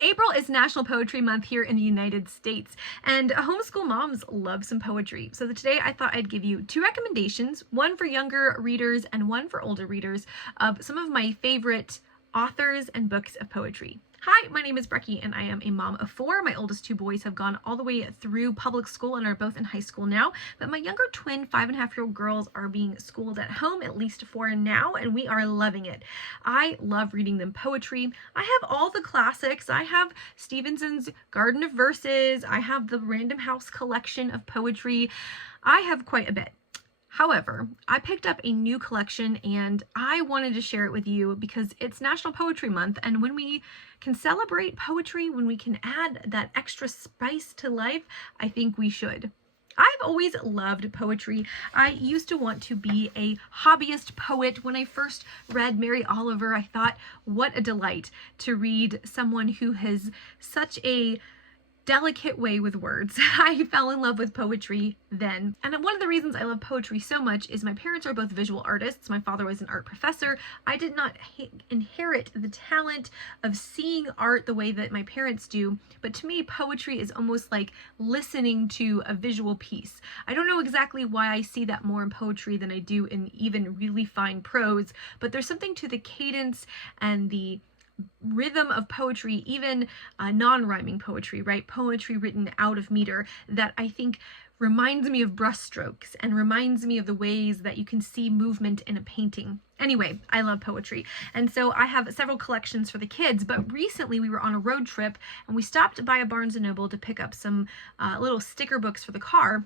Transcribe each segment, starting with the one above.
April is National Poetry Month here in the United States, and homeschool moms love some poetry. So today I thought I'd give you two recommendations, one for younger readers and one for older readers, of some of my favorite authors and books of poetry. Hi, my name is Brecky and I am a mom of four. My oldest two boys have gone all the way through public school and are both in high school now, but my younger twin 5.5-year-old girls are being schooled at home, at least for now, and we are loving it. I love reading them poetry. I have all the classics. I have Stevenson's Garden of Verses. I have the Random House collection of poetry. I have quite a bit. However, I picked up a new collection and I wanted to share it with you because it's National Poetry Month, and when we can celebrate poetry, when we can add that extra spice to life, I think we should. I've always loved poetry. I used to want to be a hobbyist poet. When I first read Mary Oliver, I thought, what a delight to read someone who has such a delicate way with words. I fell in love with poetry then. And one of the reasons I love poetry so much is my parents are both visual artists. My father was an art professor. I did not inherit the talent of seeing art the way that my parents do, but to me, poetry is almost like listening to a visual piece. I don't know exactly why I see that more in poetry than I do in even really fine prose, but there's something to the cadence and the rhythm of poetry, even non-rhyming poetry, right? Poetry written out of meter, that I think reminds me of brushstrokes and reminds me of the ways that you can see movement in a painting. Anyway, I love poetry. And so I have several collections for the kids, but recently we were on a road trip and we stopped by a Barnes & Noble to pick up some little sticker books for the car.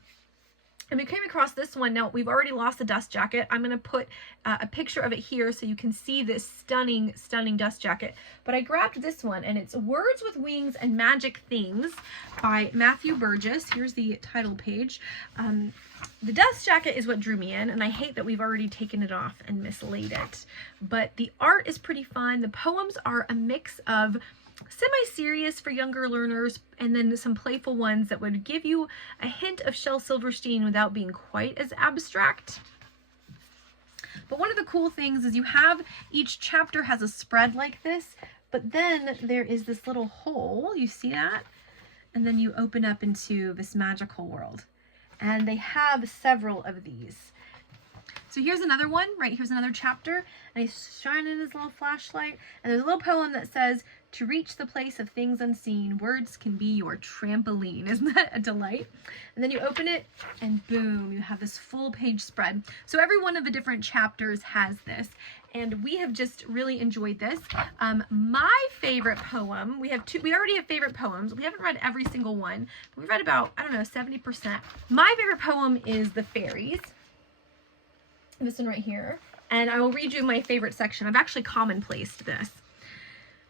And we came across this one. Now, we've already lost the dust jacket. I'm going to put a picture of it here so you can see this stunning, stunning dust jacket. But I grabbed this one, and it's Words with Wings and Magic Things by Matthew Burgess. Here's the title page. The dust jacket is what drew me in, and I hate that we've already taken it off and mislaid it. But the art is pretty fun. The poems are a mix of semi-serious for younger learners and then some playful ones that would give you a hint of Shel Silverstein without being quite as abstract. But one of the cool things is you have, each chapter has a spread like this, but then there is this little hole, you see that? And then you open up into this magical world. And they have several of these. So here's another one, right? Here's another chapter, and he's shining his little flashlight, and there's a little poem that says, "To reach the place of things unseen, words can be your trampoline." Isn't that a delight? And then you open it, and boom, you have this full page spread. So every one of the different chapters has this, and we have just really enjoyed this. My favorite poem, we already have favorite poems. We haven't read every single one. We've read about, I don't know, 70%. My favorite poem is The Fairies. This one right here, and I will read you my favorite section. I've actually commonplaced this.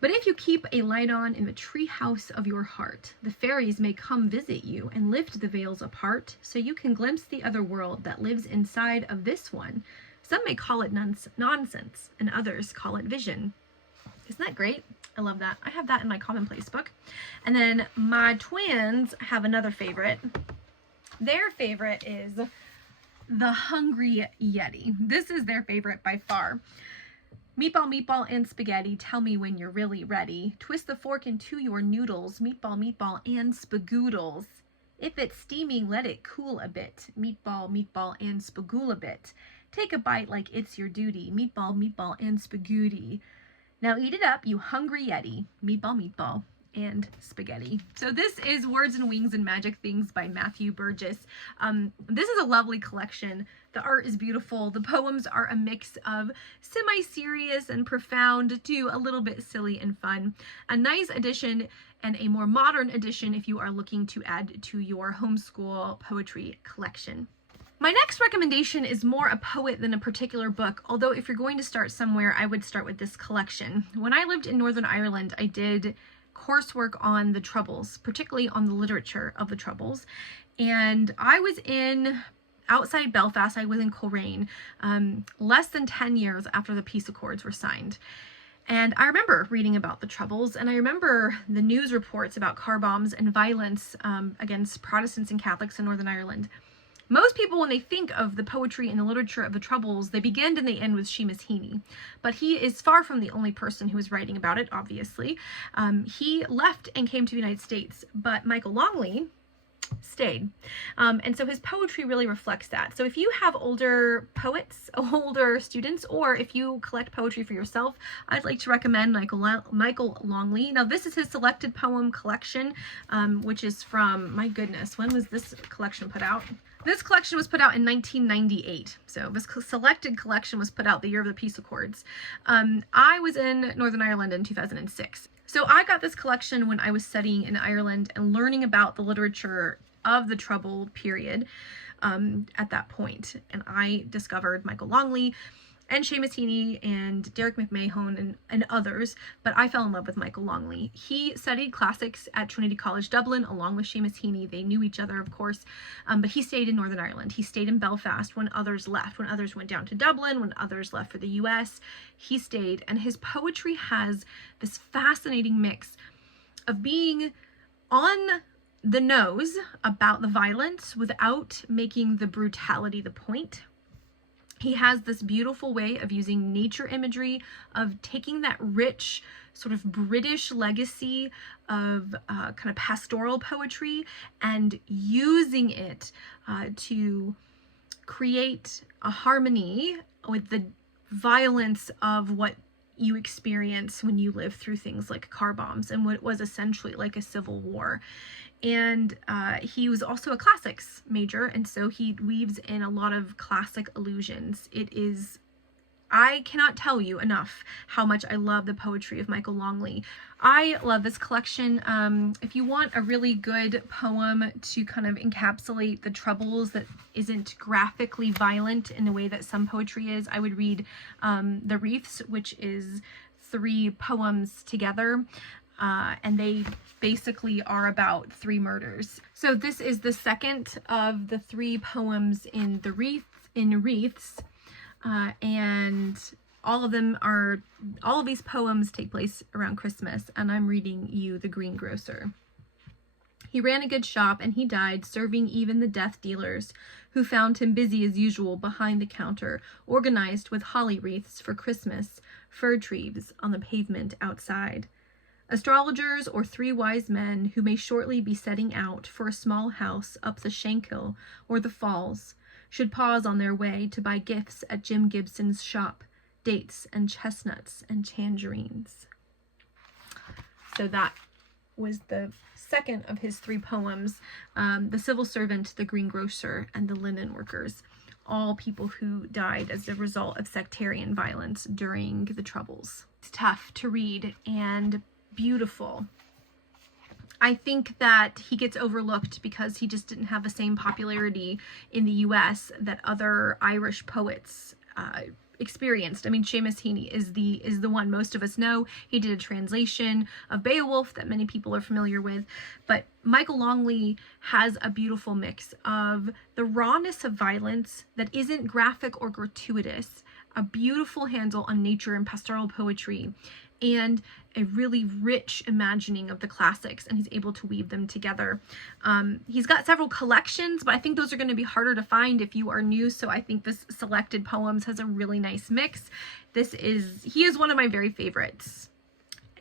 "But if you keep a light on in the tree house of your heart, the fairies may come visit you and lift the veils apart, so you can glimpse the other world that lives inside of this one. Some may call it nonsense, and others call it vision." Isn't that great? I love that. I have that in my commonplace book. And then my twins have another favorite. Their favorite is The Hungry Yeti. This is their favorite by far. "Meatball, meatball, and spaghetti, tell me when you're really ready. Twist the fork into your noodles, meatball, meatball, and spagoodles. If it's steaming, let it cool a bit. Meatball, meatball, and spagool a bit. Take a bite like it's your duty. Meatball, meatball, and spagoody. Now eat it up, you hungry Yeti. Meatball, meatball, and spaghetti." So this is Words and Wings and Magic Things by Matthew Burgess. This is a lovely collection. The art is beautiful. The poems are a mix of semi-serious and profound to a little bit silly and fun. A nice addition and a more modern addition if you are looking to add to your homeschool poetry collection. My next recommendation is more a poet than a particular book, although if you're going to start somewhere, I would start with this collection. When I lived in Northern Ireland, I did coursework on the Troubles, particularly on the literature of the Troubles. And I was outside Belfast, I was in Coleraine, less than 10 years after the peace accords were signed. And I remember reading about the Troubles, and I remember the news reports about car bombs and violence against Protestants and Catholics in Northern Ireland. Most people, when they think of the poetry and the literature of the Troubles, they begin and they end with Seamus Heaney. But he is far from the only person who is writing about it, obviously. He left and came to the United States, but Michael Longley stayed. And so his poetry really reflects that. So if you have older poets, older students, or if you collect poetry for yourself, I'd like to recommend Michael Longley. Now this is his selected poem collection, which is from, my goodness, when was this collection put out? This collection was put out in 1998. So this selected collection was put out the year of the Peace Accords. I was in Northern Ireland in 2006. So I got this collection when I was studying in Ireland and learning about the literature of the Trouble period at that point. And I discovered Michael Longley and Seamus Heaney and Derek McMahon and others, but I fell in love with Michael Longley. He studied classics at Trinity College Dublin along with Seamus Heaney. They knew each other, of course, but he stayed in Northern Ireland. He stayed in Belfast when others left, when others went down to Dublin, when others left for the US. He stayed, and his poetry has this fascinating mix of being on the nose about the violence without making the brutality the point. He has this beautiful way of using nature imagery, of taking that rich sort of British legacy of kind of pastoral poetry and using it to create a harmony with the violence of what you experience when you live through things like car bombs and what was essentially like a civil war. And he was also a classics major, and so he weaves in a lot of classic allusions. I cannot tell you enough how much I love the poetry of Michael Longley. I love this collection. If you want a really good poem to kind of encapsulate the Troubles that isn't graphically violent in the way that some poetry is, I would read The Wreaths, which is 3 poems together. And they basically are about 3 murders. So this is the second of the 3 poems in the Wreaths, and all of these poems take place around Christmas, and I'm reading you The Greengrocer. He ran a good shop, and he died, serving even the death dealers, who found him busy as usual behind the counter, organized with holly wreaths for Christmas, fir trees on the pavement outside. Astrologers or 3 wise men who may shortly be setting out for a small house up the Shankill or the Falls should pause on their way to buy gifts at Jim Gibson's shop, dates and chestnuts and tangerines. So that was the second of his 3 poems, The Civil Servant, The Greengrocer, and The Linen Workers, all people who died as a result of sectarian violence during the Troubles. It's tough to read and beautiful. I think that he gets overlooked because he just didn't have the same popularity in the US that other Irish poets experienced. I mean, Seamus Heaney is the one most of us know. He did a translation of Beowulf that many people are familiar with, but Michael Longley has a beautiful mix of the rawness of violence that isn't graphic or gratuitous, a beautiful handle on nature and pastoral poetry, and a really rich imagining of the classics, and he's able to weave them together. He's got several collections, but I think those are going to be harder to find if you are new, so I think this selected poems has a really nice mix. He is one of my very favorites,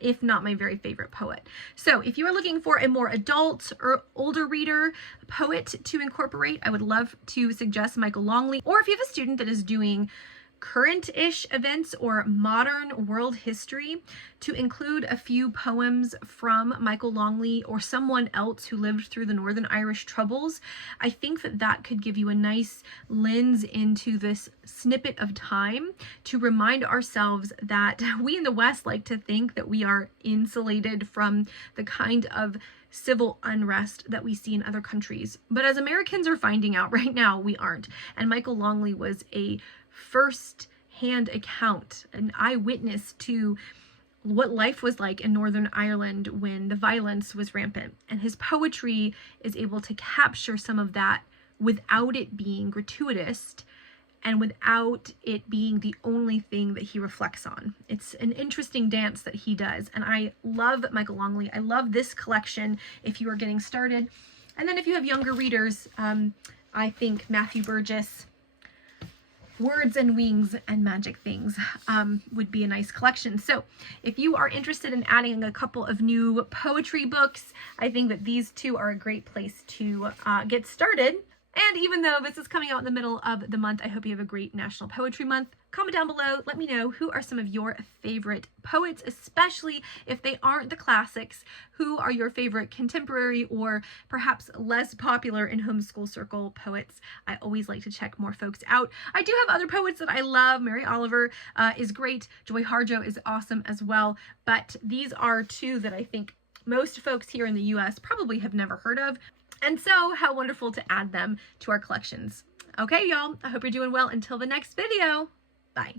if not my very favorite poet. So if you are looking for a more adult or older reader poet to incorporate, I would love to suggest Michael Longley. Or if you have a student that is doing current-ish events or modern world history, to include a few poems from Michael Longley or someone else who lived through the Northern Irish Troubles. I think that could give you a nice lens into this snippet of time to remind ourselves that we in the West like to think that we are insulated from the kind of civil unrest that we see in other countries. But as Americans are finding out right now, we aren't. And Michael Longley was a first-hand account, an eyewitness to what life was like in Northern Ireland when the violence was rampant. And his poetry is able to capture some of that without it being gratuitous and without it being the only thing that he reflects on. It's an interesting dance that he does. And I love Michael Longley. I love this collection if you are getting started. And then if you have younger readers, I think Matthew Burgess, Words and Wings and Magic Things would be a nice collection. So if you are interested in adding a couple of new poetry books, I think that these two are a great place to get started. And even though this is coming out in the middle of the month, I hope you have a great National Poetry Month. Comment down below, let me know who are some of your favorite poets, especially if they aren't the classics. Who are your favorite contemporary or perhaps less popular in homeschool circle poets? I always like to check more folks out. I do have other poets that I love. Mary Oliver is great. Joy Harjo is awesome as well. But these are two that I think most folks here in the US probably have never heard of. And so how wonderful to add them to our collections. Okay, y'all, I hope you're doing well. Until the next video, bye.